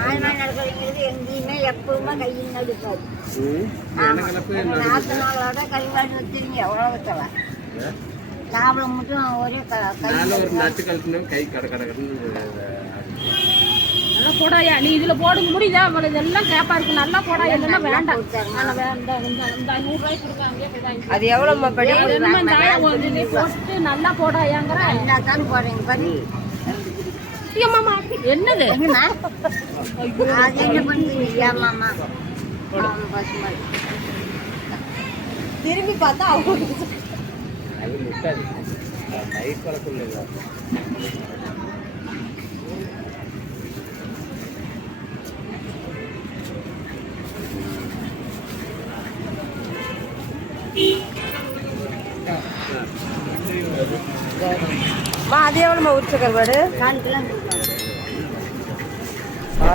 ஆழ்வாய் நடக்கிறவங்களுக்கு எங்கேயுமே எப்பவுமே கையில் நடுக்காது. நாற்று நாளோட கழிவாடி வச்சுருங்க உலகத்தில் லாபம் மட்டும் ஒரே நட்டு கழுத்துனா கை கடை நல்லா போடாயா நீ இதுல போடுங்க முடியுதா இதெல்லாம் கேப்பா இருக்கு நல்லா போடா இல்லைன்னா வேண்டாம். இந்த 100 ரூபாய்க்கு கொடுக்காங்க அது எவ்வளவு படி போட்டு நல்லா போடாயாங்கிற என்னதான் போடுறீங்க பாரு. என்னது அது என்ன பண்ணுறீங்க ஏமாமா பசுமாரி திரும்பி பார்த்தா அவங்க அது முட்டாது நைட் பழக்கம் இல்லை. அது எவ்வளோமா உரிச்ச கருவாடு 4 கிலோ